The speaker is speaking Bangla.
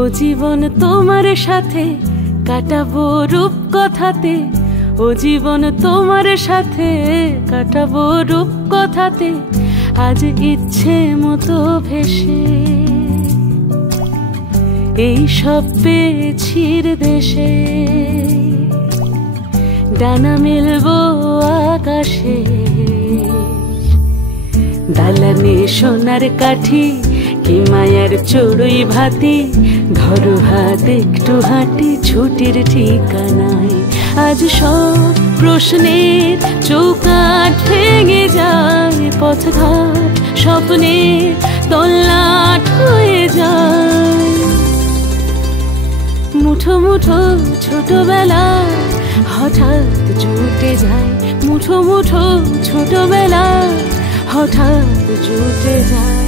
ও জীবন তোমার সাথে কাটাবো রূপ কথাতে, ও জীবন তোমার সাথে কাটাবো রূপ কথাতে, আজ ইচ্ছে মতো ভেসে এই সব পেয়েছির দেশে। ডানা মেলবো আকাশে, দালানে সোনার কাঠি কি মায়ার চড়ুই ভাতি, ধরো হাত একটু হাঁটি ছুটির ঠিকানায়। আজ সব প্রশ্নের চৌকাঠ ভেঙে যায়, পথঘাট স্বপ্নের তল্লাট হয়ে যায়। মুঠো মুঠো ছোটবেলা হঠাৎ জুটে যায়, মুঠো মুঠো ছোটবেলা হঠাৎ জুটে যায়।